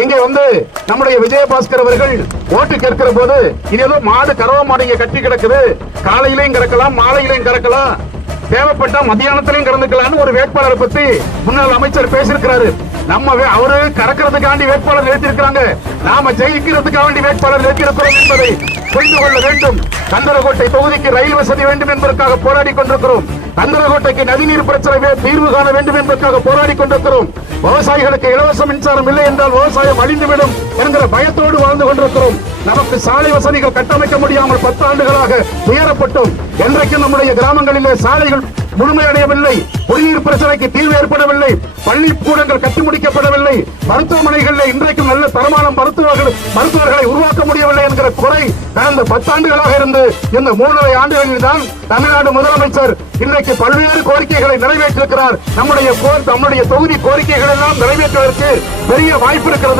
இங்கே வந்து நம்முடைய விஜயபாஸ்கர் அவர்கள் ஓட்டு கேட்கிற போது இது ஏதோ மாடு கறவை மாடு இங்க கட்டி கிடக்குது, காலையிலையும் கறக்கலாம் மாலையிலையும் கறக்கலாம், தேவைப்பட்டா மத்தியானத்திலையும் கறந்துக்கலாம்னு ஒரு வேட்பாளரை பத்தி முன்னாள் அமைச்சர் பேசியிருக்கிறாரு. நம்ம அவரு கறக்கிறதுக்காண்டி வேட்பாளர் நிறுத்திருக்கிறாங்க, நாம ஜெயிக்கிறதுக்காக வேண்டி வேட்பாளர் நிறுத்தியிருக்கிறோம் என்பதை புரிந்து கொள்ள வேண்டும். கந்தரகோட்டை தொகுதிக்கு ரயில் வசதி வேண்டும் என்பதற்காக போராடி கொண்டிருக்கிறோம். கந்தரகோட்டைக்கு நதிநீர் பிரச்சனை தீர்வு காண வேண்டும் என்பதற்காக போராடி கொண்டிருக்கிறோம். விவசாயிகளுக்கு இலவச மின்சாரம் இல்லை என்றால் விவசாயம் அழிந்துவிடும் என்கிற பயத்தோடு வாழ்ந்து கொண்டிருக்கிறோம். நமக்கு சாலை வசதிகள் கட்டமைக்க முடியாமல் 10 ஆண்டுகளாக துயரப்பட்டோம். என்றைக்கும் நம்முடைய கிராமங்களிலே சாலைகள் முழுமையடையவில்லை, குடிநீர் பிரச்சனைக்கு தீர்வு ஏற்படவில்லை, பள்ளிக்கூடங்கள் கட்டி முடிக்கப்படவில்லை, மருத்துவமனைகளில் இன்றைக்கும் நல்ல தரமான மருத்துவர்களை உருவாக்க முடியவில்லை என்கிற குறை கடந்த 10 ஆண்டுகளாக இருந்து இந்த 3.5 ஆண்டுகளில் தான் தமிழ்நாடு முதலமைச்சர் இன்றைக்கு பல்வேறு கோரிக்கைகளை நிறைவேற்றிருக்கிறார். நம்முடைய தொகுதி கோரிக்கைகள் எல்லாம் நிறைவேற்றுவதற்கு பெரிய வாய்ப்பு இருக்கிறது.